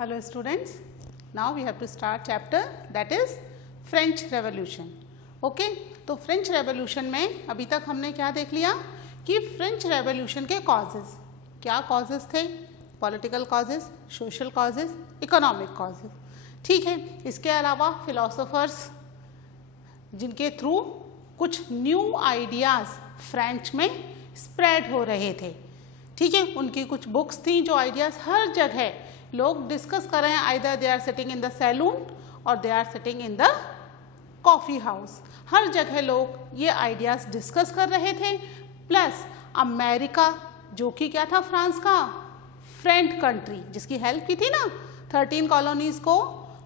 Hello students, now we have to start chapter that is French Revolution. Okay, तो French revolution में अभी तक हमने क्या देख लिया कि फ्रेंच रेवोल्यूशन के कॉजेज, क्या कॉजेज थे? Political causes, social causes, economic causes. ठीक है, इसके अलावा फिलोसोफर्स जिनके थ्रू कुछ न्यू आइडियाज़ फ्रेंच में स्प्रेड हो रहे थे. ठीक है, उनकी कुछ बुक्स थी जो आइडियाज़ हर जगह लोग डिस्कस कर रहे हैं. Either they are sitting in the saloon और they are sitting in the coffee house. हर जगह लोग ये आइडियाज़ डिस्कस कर रहे थे. प्लस अमेरिका जो कि क्या था, फ्रांस का फ्रेंड कंट्री, जिसकी हेल्प की थी ना 13 कॉलोनीज़ को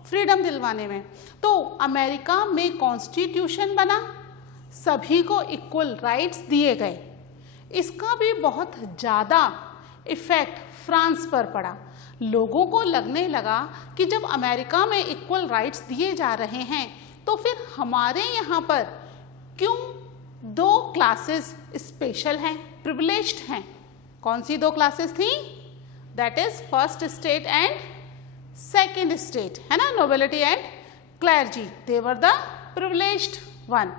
फ्रीडम दिलवाने में. तो अमेरिका में कॉन्स्टिट्यूशन बना, सभी को इक्वल राइट्स दिए गए. इसका भी बहुत ज़्यादा इफ़ेक्ट फ्रांस पर पड़ा. लोगों को लगने लगा कि जब अमेरिका में इक्वल राइट्स दिए जा रहे हैं तो फिर हमारे यहाँ पर क्यों दो क्लासेस स्पेशल हैं, प्रिविलेज्ड हैं. कौन सी दो क्लासेस थी? That is first state and second state, है ना, nobility and clergy. They were the privileged one.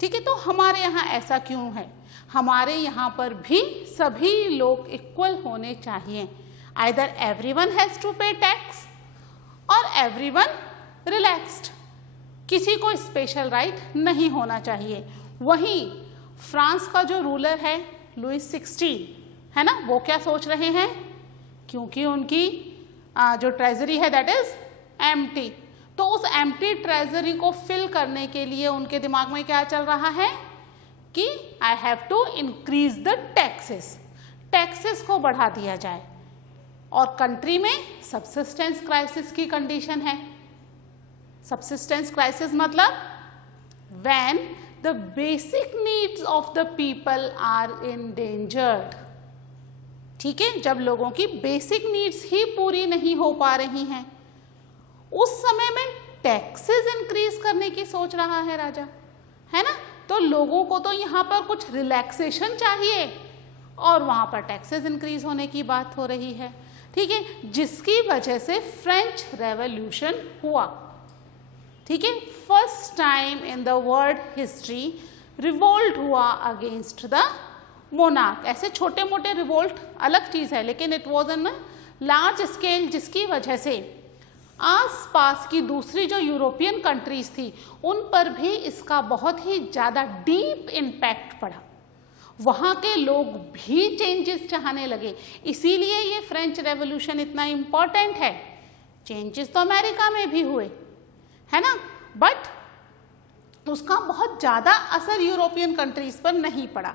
ठीक है, तो हमारे यहाँ ऐसा क्यों है? हमारे यहाँ पर भी सभी लोग इक्वल होने चाहिए. आइदर एवरीवन हैज टू पे टैक्स और एवरीवन रिलैक्स्ड. किसी को स्पेशल राइट नहीं होना चाहिए. वहीं फ्रांस का जो रूलर है लुइस 16, है ना, वो क्या सोच रहे हैं? क्योंकि उनकी जो ट्रेजरी है दैट इज एम्प्टी, तो उस एम्प्टी ट्रेजरी को फिल करने के लिए उनके दिमाग में क्या चल रहा है कि I have to increase the taxes. Taxes को बढ़ा दिया जाए. और कंट्री में सबसिस्टेंस क्राइसिस की कंडीशन है. सबसिस्टेंस क्राइसिस मतलब when the basic needs of the people are endangered. ठीक है, जब लोगों की बेसिक नीड्स ही पूरी नहीं हो पा रही हैं, उस समय में टैक्सेस इंक्रीज करने की सोच रहा है राजा, है ना. तो लोगों को तो यहाँ पर कुछ रिलैक्सेशन चाहिए और वहाँ पर टैक्सेस इंक्रीज होने की बात हो रही है. ठीक है, जिसकी वजह से फ्रेंच रेवोल्यूशन हुआ. ठीक है, first time in the world history revolt हुआ अगेंस्ट द मोनार्क. ऐसे छोटे मोटे रिवोल्ट अलग चीज़ है, लेकिन it was in large scale, जिसकी वजह से आसपास की दूसरी जो यूरोपियन कंट्रीज थी उन पर भी इसका बहुत ही ज़्यादा डीप इम्पैक्ट पड़ा. वहाँ के लोग भी चेंजेस चाहने लगे. इसीलिए ये फ्रेंच रेवोल्यूशन इतना इम्पॉर्टेंट है. चेंजेस तो अमेरिका में भी हुए, है ना, बट उसका बहुत ज़्यादा असर यूरोपियन कंट्रीज पर नहीं पड़ा.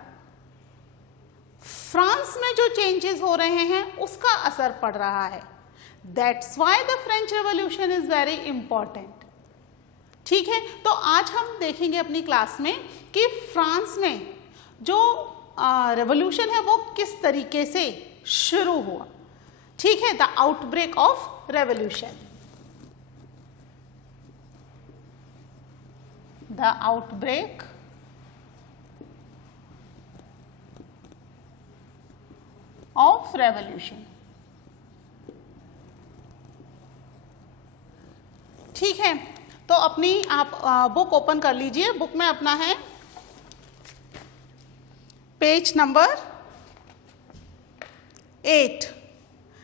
फ्रांस में जो चेंजेस हो रहे हैं उसका असर पड़ रहा है. That's why the French revolution is very important. ठीक है, तो आज हम देखेंगे अपनी क्लास में कि फ्रांस में जो रेवोल्यूशन है वो किस तरीके से शुरू हुआ. ठीक है, the outbreak of revolution. The outbreak of revolution. ठीक है, तो अपनी आप बुक ओपन कर लीजिए. बुक में अपना है पेज नंबर 8.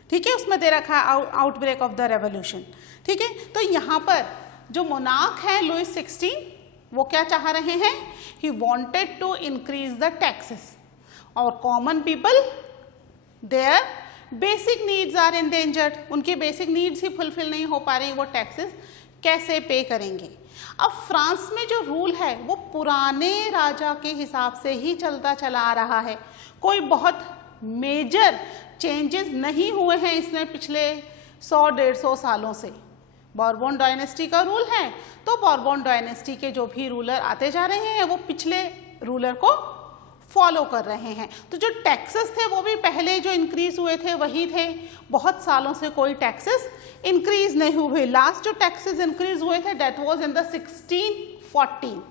ठीक है, उसमें दे रखा है आउटब्रेक ऑफ द रेवोल्यूशन. ठीक है, तो यहाँ पर जो मोनार्क है लुइस 16, वो क्या चाह रहे हैं? He wanted to increase the taxes और common people their basic needs are endangered. उनकी बेसिक नीड्स ही फुलफिल नहीं हो पा रही, वो टैक्सेस कैसे पे करेंगे? अब फ्रांस में जो रूल है वो पुराने राजा के हिसाब से ही चलता चला आ रहा है. कोई बहुत मेजर चेंजेस नहीं हुए हैं इसमें पिछले 100-150 सालों से. बॉर्बन डायनेस्टी का रूल है, तो बॉर्बन डायनेस्टी के जो भी रूलर आते जा रहे हैं वो पिछले रूलर को फॉलो कर रहे हैं. तो जो टैक्सेस थे वो भी पहले जो इंक्रीज हुए थे वही थे. बहुत सालों से कोई टैक्सेस इंक्रीज नहीं हुए. लास्ट जो टैक्सेस इंक्रीज हुए थे दैट वाज इन द 1614.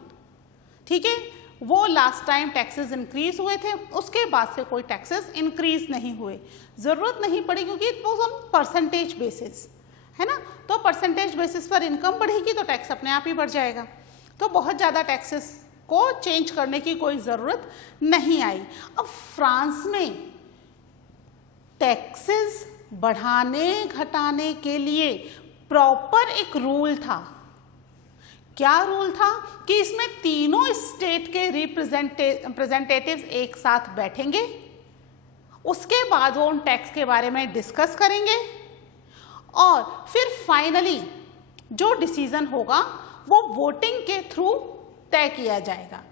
ठीक है, वो लास्ट टाइम टैक्सेस इंक्रीज हुए थे, उसके बाद से कोई टैक्सेस इंक्रीज नहीं हुए, ज़रूरत नहीं पड़ी, क्योंकि it was on percentage basis, है ना। तो परसेंटेज बेसिस पर इनकम बढ़ेगी तो टैक्स अपने आप ही बढ़ जाएगा। तो बहुत ज़्यादा टैक्सेस को चेंज करने की कोई ज़रूरत नहीं आई। अब फ्रांस में टैक्सेस बढ़ाने घटाने के लिए प्रॉपर एक रूल था। क्या रूल था? कि इसमें तीनों स्टेट के रिप्रेजेंटेटिव्स एक साथ बैठेंगे, उसके बाद वो उन टैक्स के बारे में डिस्कस करेंगे और फिर फाइनली जो डिसीजन होगा वो वोटिंग के थ्रू तय किया जाएगा।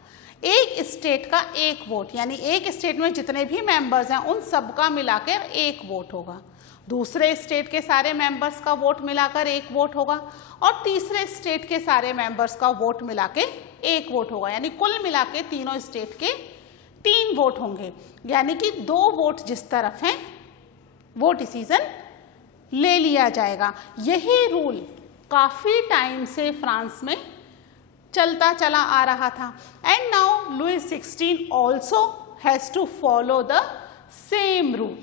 एक स्टेट का एक वोट, यानी एक स्टेट में जितने भी मेंबर्स हैं उन सबका मिलाकर एक वोट होगा, दूसरे स्टेट के सारे मेंबर्स का वोट मिलाकर एक वोट होगा और तीसरे स्टेट के सारे मेंबर्स का वोट मिलाके एक वोट होगा, यानी कुल मिलाके तीनों स्टेट के 3 वोट होंगे, यानी कि 2 वोट जिस तरफ हैं वो डिसीजन ले लिया जाएगा। यही रूल काफी टाइम से फ्रांस में चलता चला आ रहा था। And now Louis 16 also has to follow the same rule.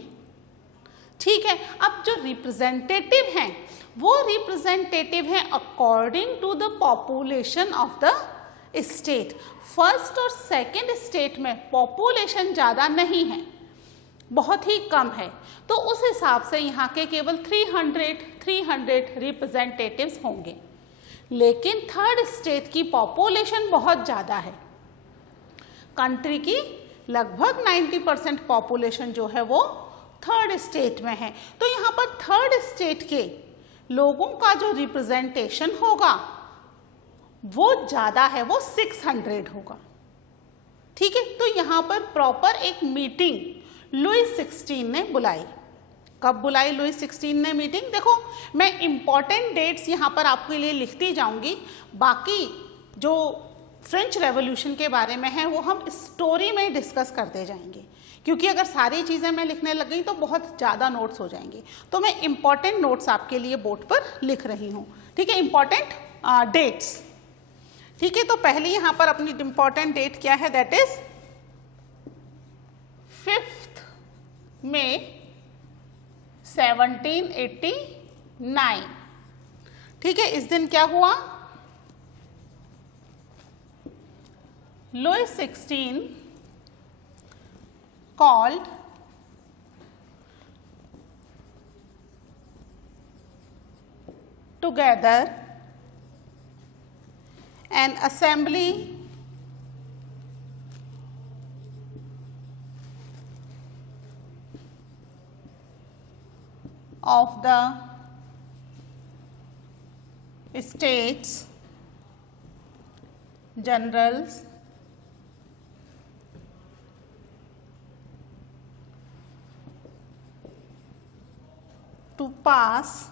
ठीक है, अब जो रिप्रेजेंटेटिव हैं वो रिप्रेजेंटेटिव हैं according to the population of the state. First और सेकंड स्टेट में पॉपुलेशन ज़्यादा नहीं है, बहुत ही कम है, तो उस हिसाब से यहाँ के केवल 300 रिप्रेजेंटेटिव्स होंगे। लेकिन थर्ड स्टेट की पॉपुलेशन बहुत ज़्यादा है, कंट्री की लगभग 90% पॉपुलेशन जो है वो थर्ड स्टेट में है। तो यहाँ पर थर्ड स्टेट के लोगों का जो रिप्रेजेंटेशन होगा वो ज़्यादा है, वो 600 होगा। ठीक है, तो यहाँ पर प्रॉपर एक मीटिंग लुई 16 ने बुलाई। कब बुलाई लुई 16 ने मीटिंग? देखो, मैं इंपॉर्टेंट डेट्स यहाँ पर आपके लिए लिखती जाऊंगी, बाकी जो फ्रेंच रेवोल्यूशन के बारे में है वो हम स्टोरी में डिस्कस करते जाएंगे, क्योंकि अगर सारी चीज़ें मैं लिखने लग गई तो बहुत ज़्यादा नोट्स हो जाएंगे। तो मैं इंपॉर्टेंट नोट्स आपके लिए बोर्ड पर लिख रही हूँ। ठीक है, इंपॉर्टेंट डेट्स। ठीक है, तो पहले यहाँ पर अपनी इंपॉर्टेंट डेट क्या है? दैट इज 5 मई 1789। ठीक है, इस दिन क्या हुआ? Louis 16 called together an assembly of the States Generals to pass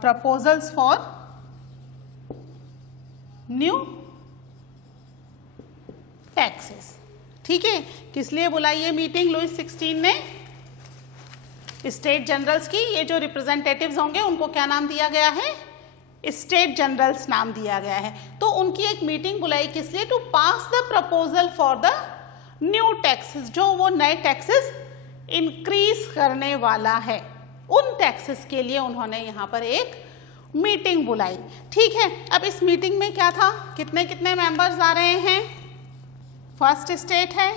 proposals for new taxes। ठीक है, किस लिए बुलाई ये मीटिंग लुई 16 ने? स्टेट जनरल्स की। ये जो रिप्रेजेंटेटिव्स होंगे उनको क्या नाम दिया गया है? स्टेट जनरल्स नाम दिया गया है। तो उनकी एक मीटिंग बुलाई, किस लिए? To pass the proposal for the new taxes, जो वो नए टैक्सेस इंक्रीज करने वाला है, उन टैक्सेस के लिए उन्होंने यहाँ पर एक मीटिंग बुलाई। ठीक है, अब इस मीटिंग में क्या था? कितने कितने मेंबर्स आ रहे हैं? फर्स्ट स्टेट है,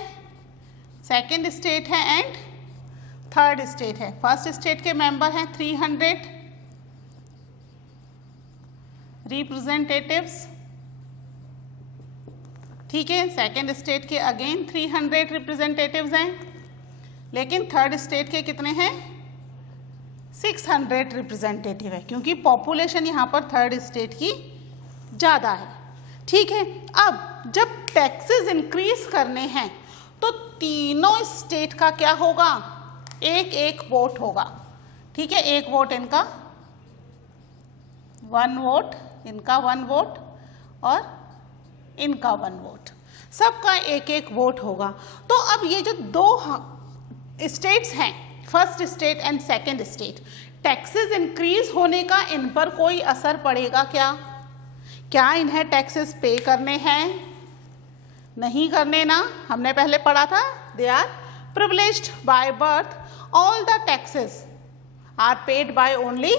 सेकंड स्टेट है एंड थर्ड स्टेट है। फर्स्ट स्टेट के मेंबर हैं 300 रिप्रेजेंटेटिव्स। ठीक है, सेकंड स्टेट के अगेन 300 रिप्रेजेंटेटिव्स हैं, लेकिन थर्ड स्टेट के कितने हैं? 600 रिप्रेजेंटेटिव है, क्योंकि पॉपुलेशन यहाँ पर थर्ड स्टेट की ज़्यादा है। ठीक है, अब जब टैक्सेस इंक्रीज करने हैं तो तीनों स्टेट का क्या होगा? एक एक वोट होगा। ठीक है, एक वोट इनका, 1 वोट इनका, 1 वोट और इनका 1 वोट, सबका एक एक वोट होगा। तो अब ये जो 2 स्टेट्स हैं, first state and second state, taxes increase होने का इन पर कोई असर पड़ेगा क्या? क्या इन्हें टैक्सेस पे करने हैं? नहीं करने ना, हमने पहले पढ़ा था they are privileged by birth, all the taxes are paid by only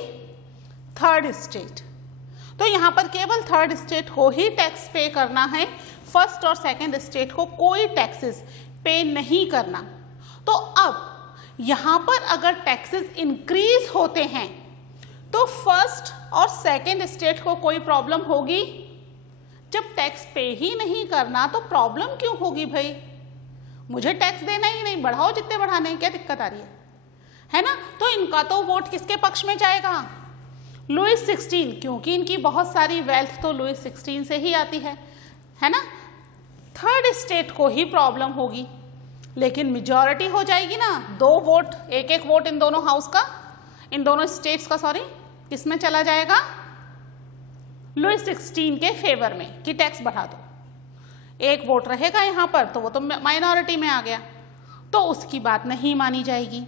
third state. तो यहाँ पर केवल थर्ड स्टेट को ही टैक्स पे करना है, फर्स्ट और सेकंड स्टेट को कोई टैक्सेस पे नहीं करना। तो अब यहाँ पर अगर टैक्सेस इंक्रीज होते हैं तो फर्स्ट और सेकंड स्टेट को कोई प्रॉब्लम होगी? जब टैक्स पे ही नहीं करना तो प्रॉब्लम क्यों होगी भाई? मुझे टैक्स देना ही नहीं, बढ़ाओ जितने बढ़ाने हैं, क्या दिक्कत आ रही है ना? तो इनका तो वोट किसके पक्ष में जाएगा? लुईस 16, क्योंकि इनकी बहुत सारी वेल्थ तो लुईस 16 से ही आती है ना? थर्ड स्टेट को ही प्रॉब्लम होगी, लेकिन मेजॉरिटी हो जाएगी ना, 2 वोट, एक वोट इन दोनों हाउस का, इन दोनों स्टेट्स का, सॉरी, किसमें चला जाएगा? लुईस 16 के फेवर में कि टैक्स बढ़ा दो। 1 वोट रहेगा यहाँ पर, तो वो तो माइनॉरिटी में आ गया, तो उसकी बात नहीं मानी जाएगी।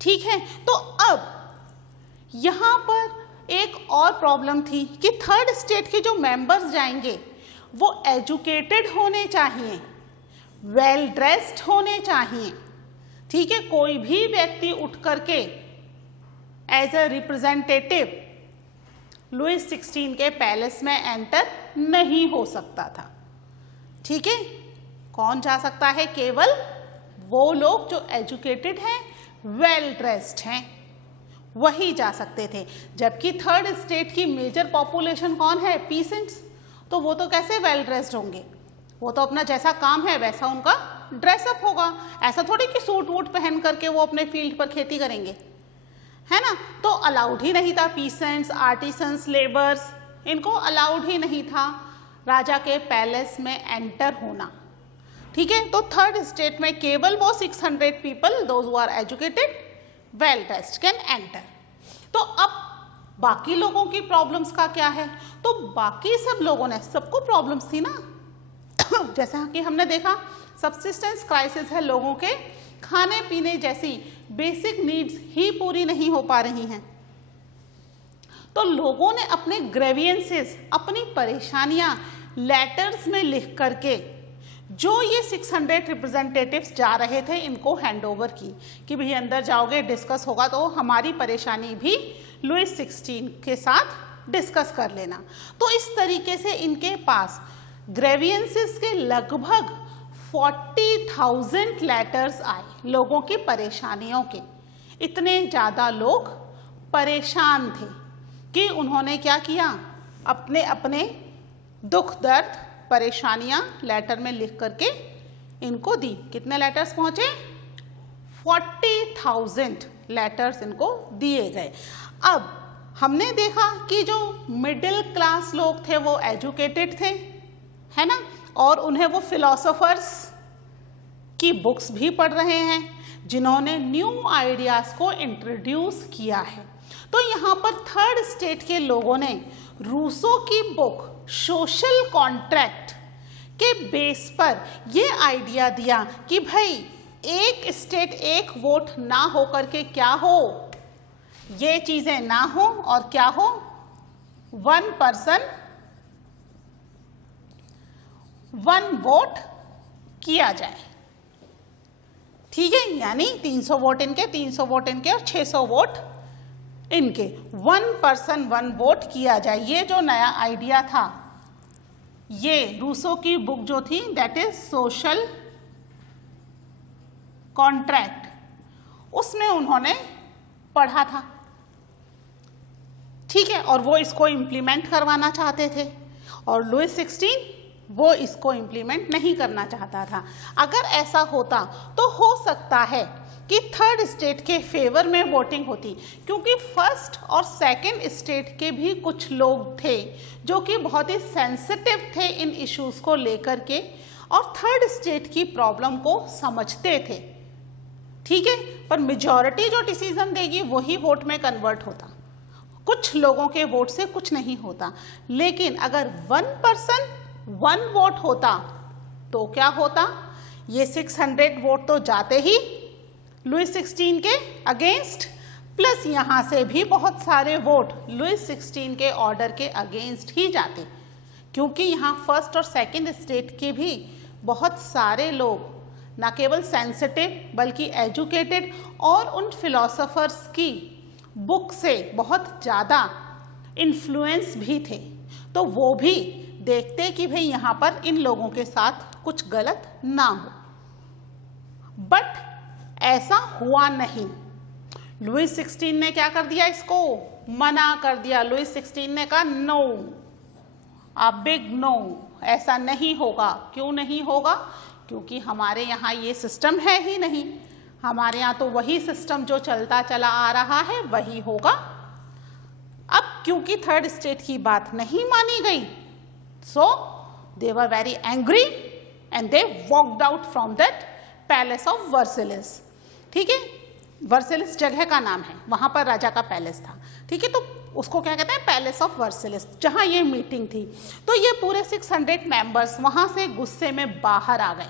ठीक है, तो अब यहाँ पर एक और प्रॉब्लम थी कि थर्ड स्टेट के जो मेंबर्स जाएंगे वो एजुकेटेड होने चाहिए, वेल ड्रेस्ड होने चाहिए। ठीक है, कोई भी व्यक्ति उठ करके एज अ रिप्रेजेंटेटिव लुईस 16 के पैलेस में एंटर नहीं हो सकता था। ठीक है, कौन जा सकता है? केवल वो लोग जो एजुकेटेड हैं, वेल ड्रेस्ड हैं, वही जा सकते थे। जबकि थर्ड स्टेट की मेजर पॉपुलेशन कौन है? पीसेंट्स। तो वो तो कैसे वेल ड्रेस्ड होंगे? वो तो अपना जैसा काम है वैसा उनका ड्रेसअप होगा। ऐसा थोड़ी कि सूट वूट पहन करके वो अपने फील्ड पर खेती करेंगे, है ना? तो अलाउड ही नहीं था, पीसेंट्स, आर्टिसंस, लेबर्स, इनको अलाउड ही नहीं था राजा के पैलेस में एंटर होना। ठीक है, तो थर्ड स्टेट में केवल वो 600 people, those who are educated, well dressed, can enter. तो अब बाकी लोगों की प्रॉब्लम्स का क्या है? तो बाकी सब लोगों ने, सबको प्रॉब्लम्स थी ना जैसा कि हमने देखा, सब्सिस्टेंस क्राइसिस है, लोगों के खाने पीने जैसी बेसिक नीड्स ही पूरी नहीं हो पा रही हैं। तो लोगों ने अपने ग्रेवियंसेस, अपनी परेशानियां लेटर्स में लिख करके जो ये 600 रिप्रेजेंटेटिव्स जा रहे थे इनको हैंड ओवर की कि भाई अंदर जाओगे, डिस्कस होगा, तो हमारी परेशानी भी लुईस 16 के साथ डिस्कस कर लेना। तो इस तरीके से इनके पास ग्रेवियंसेस के लगभग 40,000 लेटर्स आए, लोगों की परेशानियों के। इतने ज़्यादा लोग परेशान थे कि उन्होंने क्या किया? अपने अपने दुख दर्द परेशानियां लेटर में लिख करके इनको दी। कितने लेटर्स पहुंचे? 40,000 लेटर्स इनको दिए गए। अब हमने देखा कि जो मिडिल क्लास लोग थे वो एजुकेटेड थे, है ना, और उन्हें वो फिलोसोफर्स की बुक्स भी पढ़ रहे हैं जिन्होंने न्यू आइडियाज को इंट्रोड्यूस किया है। तो यहाँ पर थर्ड स्टेट के लोगों ने रूसो की बुक सोशल कॉन्ट्रैक्ट के बेस पर ये आइडिया दिया कि भाई एक स्टेट एक वोट ना हो करके क्या हो, ये चीजें ना हो, और क्या हो, 1 पर्सन 1 वोट किया जाए। ठीक है, यानी 300 वोट इनके, 300 वोट इनके और 600 वोट इनके, 1 पर्सन 1 वोट किया जाए। ये जो नया आइडिया था, ये रूसो की बुक जो थी, दैट इज सोशल कॉन्ट्रैक्ट, उसमें उन्होंने पढ़ा था। ठीक है, और वो इसको इम्प्लीमेंट करवाना चाहते थे, और लुईस 16 वो इसको इम्प्लीमेंट नहीं करना चाहता था। अगर ऐसा होता तो हो सकता है कि थर्ड स्टेट के फेवर में वोटिंग होती, क्योंकि फर्स्ट और सेकंड स्टेट के भी कुछ लोग थे जो कि बहुत ही सेंसिटिव थे इन इश्यूज को लेकर के, और थर्ड स्टेट की प्रॉब्लम को समझते थे। ठीक है, पर मेजॉरिटी जो डिसीजन देगी वही वोट में कन्वर्ट होता, कुछ लोगों के वोट से कुछ नहीं होता। लेकिन अगर 1 पर्सन 1 वोट होता तो क्या होता? ये 600 वोट तो जाते ही लुईस 16 के अगेंस्ट, प्लस यहाँ से भी बहुत सारे वोट लुईस 16 के ऑर्डर के अगेंस्ट ही जाते, क्योंकि यहाँ फर्स्ट और सेकंड स्टेट के भी बहुत सारे लोग ना केवल सेंसिटिव बल्कि एजुकेटेड और उन फिलोसोफर्स की बुक से बहुत ज़्यादा इन्फ्लुएंस भी थे, तो वो भी देखते कि भाई यहाँ पर इन लोगों के साथ कुछ गलत ना हो। बट ऐसा हुआ नहीं। लुईस 16 ने क्या कर दिया, इसको मना कर दिया। लुईस 16 ने कहा नो, अ बिग नो, ऐसा नहीं होगा। क्यों नहीं होगा? क्योंकि हमारे यहाँ ये सिस्टम है ही नहीं। हमारे यहाँ तो वही सिस्टम जो चलता चला आ रहा है वही होगा। अब क्योंकि थर्ड स्टेट की बात नहीं मानी गई, so they were very angry and they walked out from that palace of Versailles. ठीक है, वर्सेलिस जगह का नाम है, वहां पर राजा का पैलेस था। ठीक है, तो उसको क्या कहते हैं, पैलेस ऑफ वर्सेलिस, जहां ये मीटिंग थी। तो ये पूरे 600 मेंबर्स वहां से गुस्से में बाहर आ गए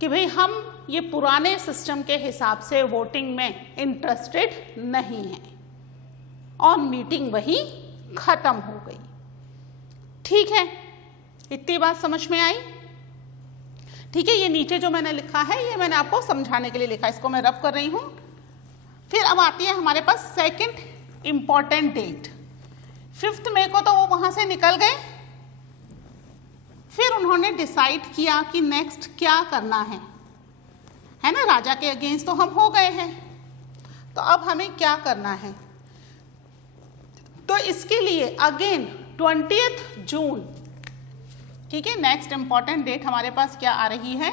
कि भाई हम ये पुराने सिस्टम के हिसाब से वोटिंग में इंटरेस्टेड नहीं हैं, और मीटिंग वही खत्म हो गई। ठीक है, इतनी बात समझ में आई? ठीक है, ये नीचे जो मैंने लिखा है ये मैंने आपको समझाने के लिए लिखा है, इसको मैं रब कर रही हूं। फिर अब आती है हमारे पास सेकंड इंपॉर्टेंट डेट, 5 मई को तो वो वहां से निकल गए। फिर उन्होंने डिसाइड किया कि नेक्स्ट क्या करना है ना, राजा के अगेंस्ट तो हम हो गए हैं, तो अब हमें क्या करना है। तो इसके लिए अगेन 20 जून, ठीक है, नेक्स्ट इंपॉर्टेंट डेट हमारे पास क्या आ रही है,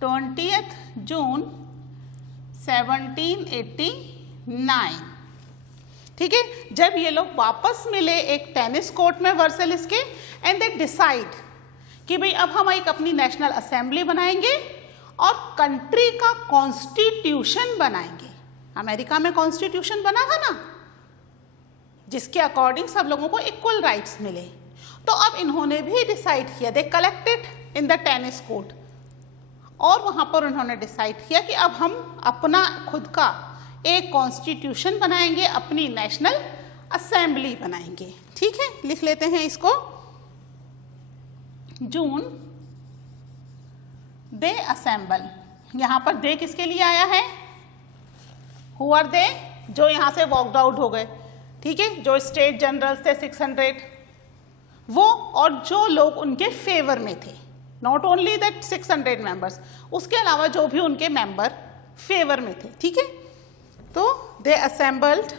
20 जून 1789। ठीक है, जब ये लोग वापस मिले एक टेनिस कोर्ट में वर्सेलिस के, एंड दे डिसाइड कि भाई अब हम एक अपनी नेशनल असेंबली बनाएंगे और कंट्री का कॉन्स्टिट्यूशन बनाएंगे। अमेरिका में कॉन्स्टिट्यूशन बना था ना, जिसके अकॉर्डिंग सब लोगों को इक्वल राइट्स मिले। तो अब इन्होंने भी डिसाइड किया, they collected in the tennis court, और वहां पर उन्होंने डिसाइड किया कि अब हम अपना खुद का एक कॉन्स्टिट्यूशन बनाएंगे, अपनी नेशनल असेंबली बनाएंगे। ठीक है, लिख लेते हैं इसको, जून दे असेंबल। यहां पर दे किसके लिए आया है, हु आर दे, जो यहां से वॉकड आउट हो गए। ठीक है, जो स्टेट जनरल्स थे 600 वो, और जो लोग उनके फेवर में थे, नॉट ओनली दैट 600 मेंबर्स, उसके अलावा जो भी उनके मेंबर फेवर में थे। ठीक है, तो दे assembled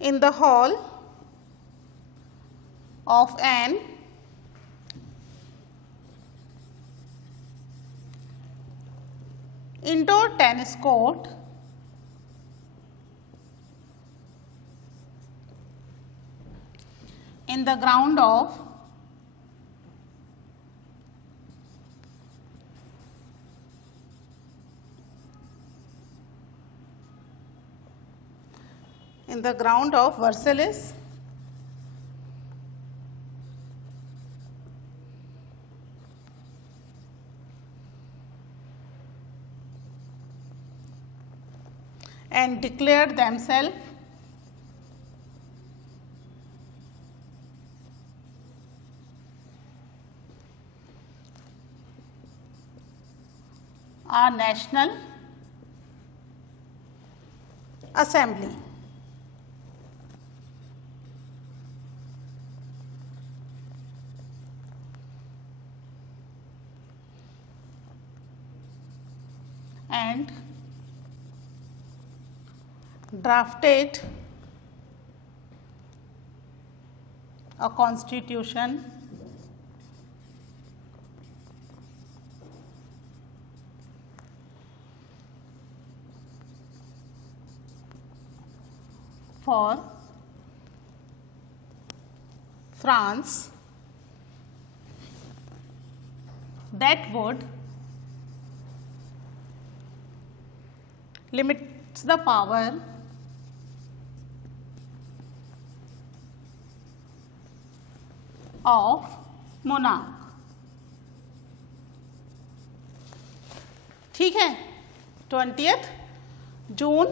in the hall of an indoor tennis court in the ground of Versailles, and declared themselves a national assembly. And drafted a constitution for France that would limits the power of monarch. ठीक है। 20 जून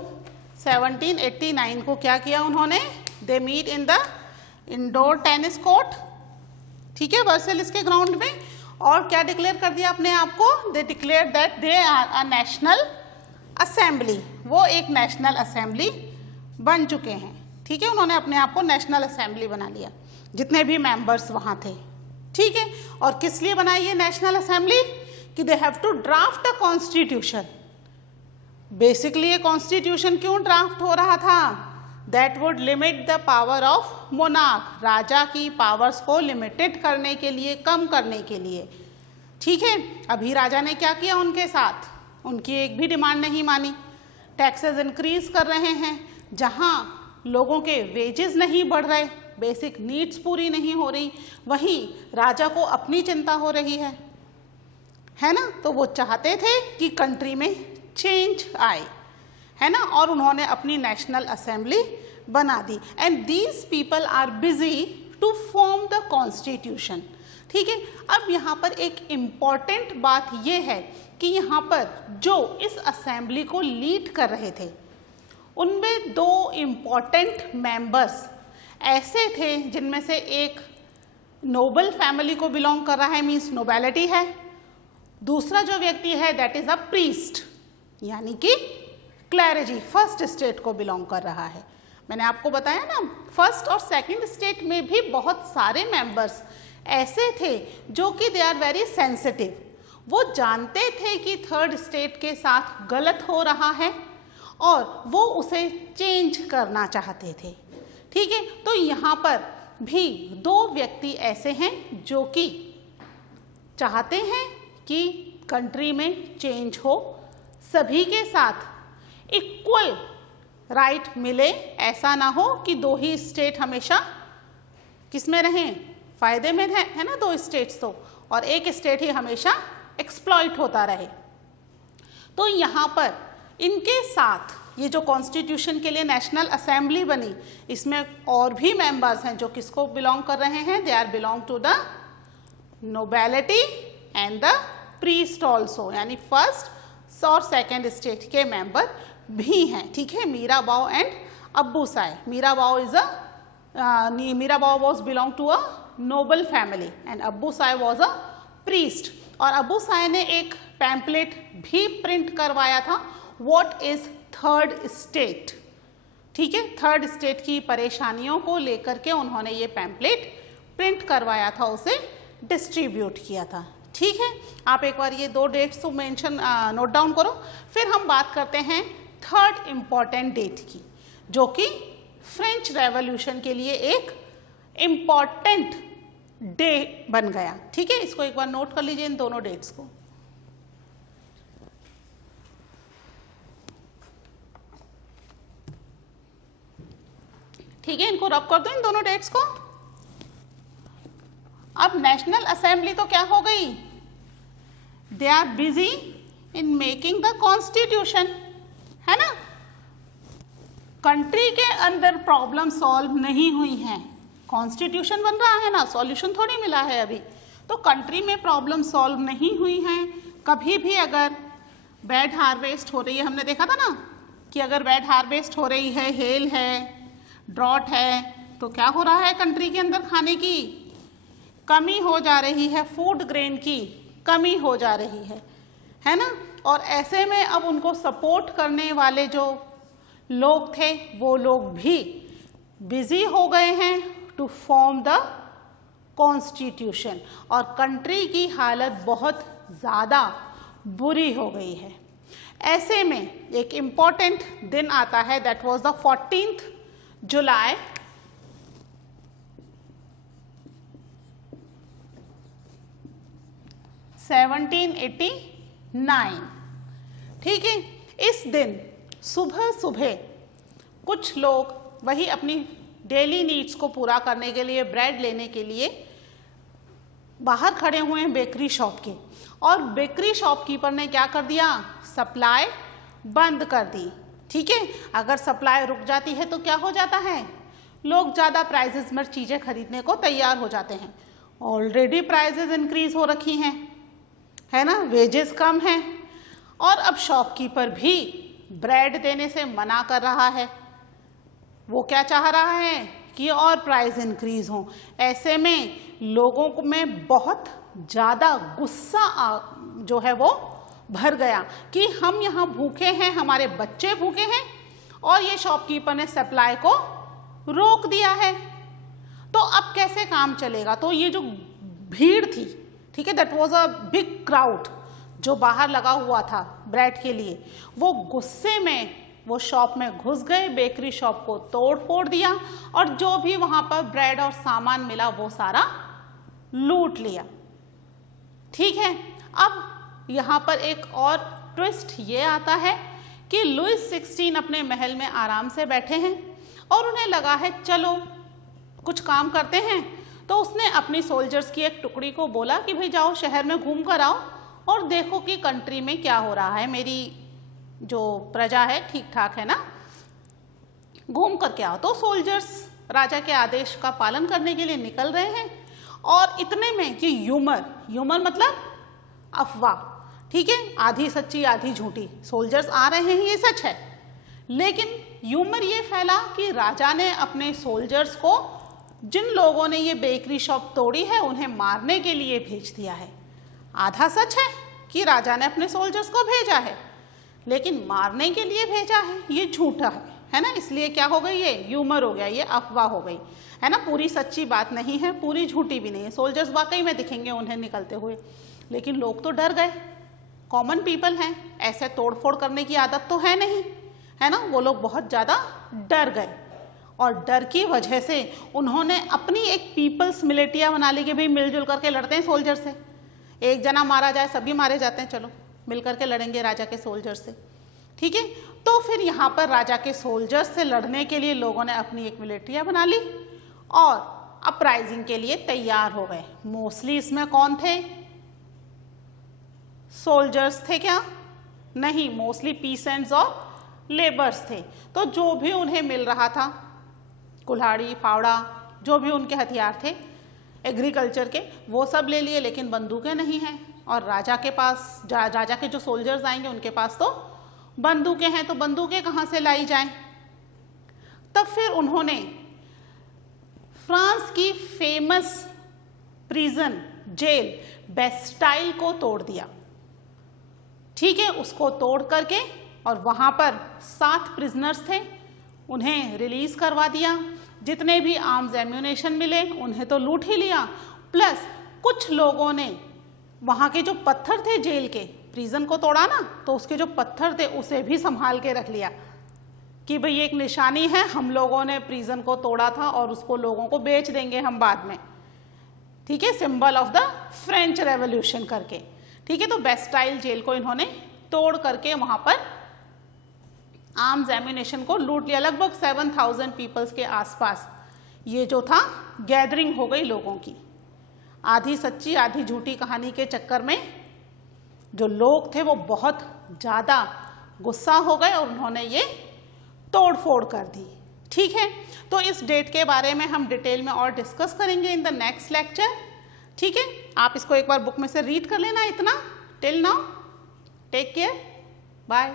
1789 को क्या किया उन्होंने, they meet in the indoor tennis court, ठीक है, Versailles के ground में, और क्या डिक्लेयर कर दिया अपने आप को, they declare that they are a national assembly, वो एक नेशनल असेंबली बन चुके हैं, ठीक है, उन्होंने अपने आप को नेशनल असेंबली बना लिया, जितने भी मेंबर्स वहाँ थे, ठीक है। और किस लिए बनाई ये नेशनल असेंबली, कि they have to draft a constitution. Basically ये कॉन्स्टिट्यूशन क्यों ड्राफ्ट हो रहा था, that would limit the power of monarch, राजा की पावर्स को लिमिटेड करने के लिए, कम करने के लिए, ठीक है। अभी राजा ने क्या किया उनके साथ, उनकी एक भी डिमांड नहीं मानी, टैक्सेस इंक्रीज कर रहे हैं, जहां लोगों के वेजेस नहीं बढ़ रहे, बेसिक नीड्स पूरी नहीं हो रही, वहीं राजा को अपनी चिंता हो रही है ना। तो वो चाहते थे कि कंट्री में चेंज आए, है ना, और उन्होंने अपनी नेशनल असेंबली बना दी। And these people are busy to form the constitution, ठीक है। अब यहाँ पर एक इम्पॉर्टेंट बात यह है कि यहाँ पर जो इस असेंबली को लीड कर रहे थे, उनमें 2 इम्पॉर्टेंट मेंबर्स ऐसे थे जिनमें से एक नोबल फैमिली को बिलोंग कर रहा है, मीन्स नोबेलिटी है, दूसरा जो व्यक्ति है दैट इज अ प्रीस्ट, यानी कि क्लैरिजी, फर्स्ट स्टेट को बिलोंग कर रहा है। मैंने आपको बताया ना, फर्स्ट और सेकंड स्टेट में भी बहुत सारे मेंबर्स ऐसे थे जो कि दे आर वेरी सेंसिटिव, वो जानते थे कि थर्ड स्टेट के साथ गलत हो रहा है और वो उसे चेंज करना चाहते थे, ठीक है। तो यहाँ पर भी 2 व्यक्ति ऐसे हैं जो कि चाहते हैं कि कंट्री में चेंज हो, सभी के साथ इक्वल राइट मिले, ऐसा ना हो कि 2 ही स्टेट हमेशा किस में रहें, फायदे में रहे, है ना, 2 स्टेट्स तो, और एक स्टेट ही हमेशा एक्सप्लॉइट होता रहे। तो यहाँ पर इनके साथ ये जो कॉन्स्टिट्यूशन के लिए नेशनल असेंबली बनी, इसमें और भी मेंबर्स हैं जो किसको बिलोंग कर रहे हैं, they are belong to the nobility and the priest also, यानी फर्स्ट और सेकेंड स्टेट के मेंबर भी हैं, ठीक है। Mirabeau and Abbe Sieyes, Mirabeau is Mirabeau was belong to a noble family and Abbe Sieyes was a priest. और अब्बू साय ने एक पैम्पलेट भी प्रिंट करवाया था, व्हाट इज थर्ड स्टेट, ठीक है, थर्ड स्टेट की परेशानियों को लेकर के उन्होंने ये पैम्पलेट प्रिंट करवाया था, उसे डिस्ट्रीब्यूट किया था, ठीक है। आप एक बार ये 2 डेट्स तो मेंशन नोट डाउन करो। फिर हम बात करते हैं थर्ड इम्पॉर्टेंट डेट की, जो कि फ्रेंच रेवोल्यूशन के लिए एक इम्पॉर्टेंट डे बन गया, ठीक है। इसको एक बार नोट कर लीजिए, इन दोनों डेट्स को। ठीक है, इनको रब कर दो, इन दोनों डेट्स को। अब नेशनल असेंबली तो क्या हो गई, they are busy in making the constitution, है ना। कंट्री के अंदर प्रॉब्लम सॉल्व नहीं हुई हैं, कॉन्स्टिट्यूशन बन रहा है ना, सॉल्यूशन थोड़ी मिला है अभी, तो कंट्री में प्रॉब्लम सॉल्व नहीं हुई हैं। कभी भी अगर बैड हार्वेस्ट हो रही है, हमने देखा था ना कि अगर बैड हार्वेस्ट हो रही है, हेल है, ड्रॉट है, तो क्या हो रहा है, कंट्री के अंदर खाने की कमी हो जा रही है, फूड ग्रेन की कमी हो जा रही है ना। और ऐसे में अब उनको सपोर्ट करने वाले जो लोग थे, वो लोग भी बिजी हो गए हैं टू फॉर्म द कॉन्स्टिट्यूशन, और कंट्री की हालत बहुत ज़्यादा बुरी हो गई है। ऐसे में एक इम्पॉर्टेंट दिन आता है, दैट वाज द 14th जुलाई 1789, ठीक है। इस दिन सुबह सुबह कुछ लोग वही अपनी डेली नीड्स को पूरा करने के लिए, ब्रेड लेने के लिए बाहर खड़े हुए हैं बेकरी शॉप के, और बेकरी शॉपकीपर ने क्या कर दिया, सप्लाई बंद कर दी, ठीक है। अगर सप्लाई रुक जाती है तो क्या हो जाता है, लोग ज़्यादा प्राइजेस में चीज़ें खरीदने को तैयार हो जाते हैं। ऑलरेडी प्राइजेस इंक्रीज हो रखी हैं, है ना, वेजेस कम हैं, और अब शॉपकीपर भी ब्रेड देने से मना कर रहा है। वो क्या चाह रहा है कि और प्राइस इंक्रीज हो। ऐसे में लोगों को में बहुत ज़्यादा गुस्सा जो है वो भर गया कि हम यहाँ भूखे हैं, हमारे बच्चे भूखे हैं और ये शॉपकीपर ने सप्लाई को रोक दिया है। तो अब कैसे काम चलेगा? तो ये जो भीड़ थी, ठीक है, that was a big crowd जो बाहर लगा हुआ था ब्रेड के लिए, वो गुस्से में वो शॉप में घुस गए, बेकरी शॉप को तोड़ फोड़ दिया और जो भी वहां पर ब्रेड और सामान मिला वो सारा लूट लिया। ठीक है, अब यहाँ पर एक और ट्विस्ट ये आता है कि लुइस 16 अपने महल में आराम से बैठे हैं और उन्हें लगा है चलो कुछ काम करते हैं। तो उसने अपनी सोल्जर्स की एक टुकड़ी को बोला कि भाई जाओ शहर में घूम कर आओ और देखो कि कंट्री में क्या हो रहा है, मेरी जो प्रजा है ठीक ठाक है ना, घूम कर के आओ। तो सोल्जर्स राजा के आदेश का पालन करने के लिए निकल रहे हैं और इतने में कि ह्यूमर मतलब अफवाह, ठीक है, आधी सच्ची आधी झूठी, सोल्जर्स आ रहे हैं ये सच है, लेकिन ह्यूमर ये फैला कि राजा ने अपने सोल्जर्स को, जिन लोगों ने ये बेकरी शॉप तोड़ी है, उन्हें मारने के लिए भेज दिया है। आधा सच है कि राजा ने अपने सोल्जर्स को भेजा है, लेकिन मारने के लिए भेजा है ये झूठा है ना। इसलिए क्या हो गई, ये ह्यूमर हो गया, ये अफवाह हो गई है ना, पूरी सच्ची बात नहीं है, पूरी झूठी भी नहीं है। सोल्जर्स वाकई में दिखेंगे उन्हें निकलते हुए, लेकिन लोग तो डर गए, कॉमन पीपल हैं, ऐसे तोड़फोड़ करने की आदत तो है नहीं, है ना। वो लोग बहुत ज़्यादा डर गए और डर की वजह से उन्होंने अपनी एक पीपल्स मिलिटिया बना ली कि भाई मिलजुल करके लड़ते हैं सोल्जर से, एक जना मारा जाए सभी मारे जाते हैं, चलो मिल करके लड़ेंगे राजा के सोल्जर से। ठीक है, तो फिर यहाँ पर राजा के सोल्जर्स से लड़ने के लिए लोगों ने अपनी एक मिलिटिया बना ली और अपराइजिंग के लिए तैयार हो गए। मोस्टली इसमें कौन थे? सोल्जर्स थे क्या? नहीं, मोस्टली पीसेंट्स और लेबर्स थे। तो जो भी उन्हें मिल रहा था, कुल्हाड़ी फावड़ा, जो भी उनके हथियार थे एग्रीकल्चर के, वो सब ले लिए, लेकिन बंदूकें नहीं हैं। और राजा के पास, राजा के जो सोल्जर्स आएंगे उनके पास तो बंदूकें हैं, तो बंदूकें कहाँ से लाई जाएं? तब फिर उन्होंने फ्रांस की फेमस प्रिजन जेल बेस्टाइल को तोड़ दिया। ठीक है, उसको तोड़ करके और वहाँ पर 7 प्रिजनर्स थे, उन्हें रिलीज करवा दिया। जितने भी आर्म्स एम्यूनेशन मिले उन्हें तो लूट ही लिया, प्लस कुछ लोगों ने वहाँ के जो पत्थर थे जेल के, प्रिजन को तोड़ा ना, तो उसके जो पत्थर थे उसे भी संभाल के रख लिया कि भाई एक निशानी है, हम लोगों ने प्रिजन को तोड़ा था और उसको लोगों को बेच देंगे हम बाद में। ठीक है, symbol of the French revolution करके। ठीक है, तो बेस्टाइल जेल को इन्होंने तोड़ करके वहाँ पर आर्म्स एम्यूनेशन को लूट लिया। लगभग 7000 पीपल्स के आसपास ये जो था गैदरिंग हो गई लोगों की। आधी सच्ची आधी झूठी कहानी के चक्कर में जो लोग थे वो बहुत ज़्यादा गुस्सा हो गए और उन्होंने ये तोड़ फोड़ कर दी। ठीक है, तो इस डेट के बारे में हम डिटेल में और डिस्कस करेंगे इन द नेक्स्ट लेक्चर। ठीक है, आप इसको एक बार बुक में से रीड कर लेना इतना। Till now take care, bye.